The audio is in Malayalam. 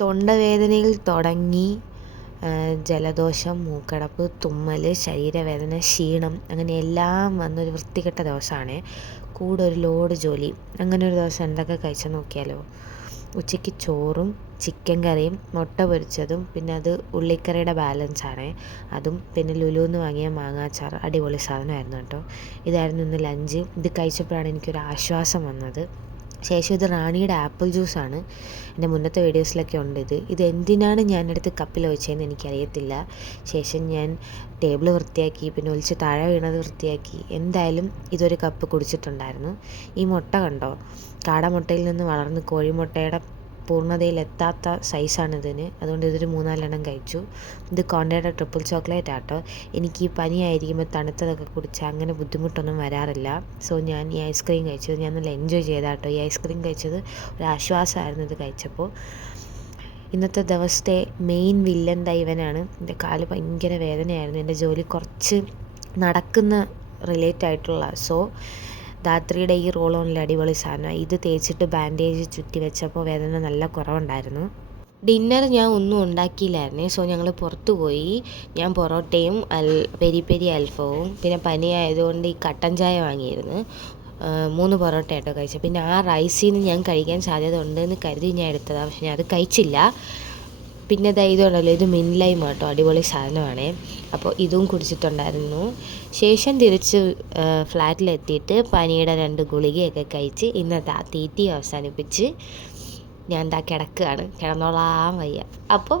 തൊണ്ടവേദനയിൽ തുടങ്ങി ജലദോഷം, മൂക്കടപ്പ്, തുമ്മൽ, ശരീരവേദന, ക്ഷീണം അങ്ങനെ എല്ലാം വന്നൊരു വൃത്തികെട്ട ദിവസമാണ്. കൂടെ ഒരു ലോഡ് ജോലി. അങ്ങനെ ഒരു ദിവസം എന്തൊക്കെ കഴിച്ചെന്ന് നോക്കിയാലോ. ഉച്ചയ്ക്ക് ചോറും ചിക്കൻ കറിയും മുട്ട പൊരിച്ചതും പിന്നെ അത് ഉള്ളിക്കറിയുടെ ബാലൻസാണ്. അതും പിന്നെ ലുലുന്ന് വാങ്ങിയ മാങ്ങാച്ചാർ അടിപൊളി സാധനമായിരുന്നു കേട്ടോ. ഇതായിരുന്നു ഇന്ന് ലഞ്ച്. ഇത് കഴിച്ചപ്പോഴാണ് എനിക്കൊരു ആശ്വാസം വന്നത്. ശേഷം ഇത് റാണിയുടെ ആപ്പിൾ ജ്യൂസാണ്. എൻ്റെ മുന്നത്തെ വീഡിയോസിലൊക്കെ ഉണ്ട് ഇത് എന്തിനാണ് ഞാനെടുത്ത് കപ്പിൽ ഒഴിച്ചതെന്ന് എനിക്കറിയത്തില്ല. ശേഷം ഞാൻ ടേബിൾ വൃത്തിയാക്കി, പിന്നെ ഒലിച്ച് താഴെ വീണത് വൃത്തിയാക്കി. എന്തായാലും ഇതൊരു കപ്പ് കുടിച്ചിട്ടുണ്ടായിരുന്നു. ഈ മുട്ട കണ്ടോ, കാടമുട്ടയിൽ നിന്ന് വളർന്ന് കോഴിമുട്ടയുടെ പൂർണ്ണതയിലെത്താത്ത സൈസാണ് ഇതിന്. അതുകൊണ്ട് ഇതൊരു 3-4 കഴിച്ചു. ഇത് കോണ്ടയുടെ ട്രിപ്പിൾ ചോക്ലേറ്റ് ആട്ടോ. എനിക്ക് ഈ പനിയായിരിക്കുമ്പോൾ തണുത്തതൊക്കെ കുടിച്ചാൽ അങ്ങനെ ബുദ്ധിമുട്ടൊന്നും വരാറില്ല. സോ ഞാൻ ഈ ഐസ്ക്രീം കഴിച്ചത് ഞാൻ നല്ല എൻജോയ് ചെയ്താട്ടോ. ഈ ഐസ്ക്രീം കഴിച്ചത് ഒരു ആശ്വാസമായിരുന്നു ഇത് കഴിച്ചപ്പോൾ. ഇന്നത്തെ ദിവസത്തെ മെയിൻ വില്ലൻ ഇവനാണ്. എൻ്റെ കാല് ഭയങ്കര വേദനയായിരുന്നു. എൻ്റെ ജോലി കുറച്ച് നടക്കുന്ന റിലേറ്റ് ആയിട്ടുള്ള. സോ ധാത്രിയുടെ ഈ റോൾ ഓണിൽ അടിപൊളി സാധനമാണ്. ഇത് തേച്ചിട്ട് ബാൻഡേജ് ചുറ്റി വെച്ചപ്പോൾ വേദന നല്ല കുറവുണ്ടായിരുന്നു. ഡിന്നർ ഞാൻ ഒന്നും ഉണ്ടാക്കിയില്ലായിരുന്നേ. സോ ഞങ്ങൾ പുറത്തു പോയി. ഞാൻ പൊറോട്ടയും പെരി പെരി അൽഫവും പിന്നെ പനി ആയതുകൊണ്ട് ഈ കട്ടൻ ചായ വാങ്ങിയിരുന്നു. 3 പൊറോട്ട ആട്ടോ കഴിച്ചത്. പിന്നെ ആ റൈസിൽ നിന്ന് ഞാൻ കഴിക്കാൻ സാധ്യത ഉണ്ടെന്ന് കരുതി ഞാൻ എടുത്തതാണ്. പക്ഷെ ഞാൻ അത് കഴിച്ചില്ല. പിന്നെ ഇതുണ്ടല്ലോ, ഇത് മിൻലൈം ആട്ടോ, അടിപൊളി സാധനമാണ്. അപ്പോൾ ഇതും കുടിച്ചിട്ടുണ്ടായിരുന്നു. ശേഷം തിരിച്ച് ഫ്ലാറ്റിലെത്തിയിട്ട് പനിയുടെ 2 ഗുളികയൊക്കെ കഴിച്ച് ഇന്നത്തെ ആ തീറ്റി അവസാനിപ്പിച്ച് ഞാൻ കിടക്കുകയാണ്. കിടന്നോളാൻ വയ്യ. അപ്പോൾ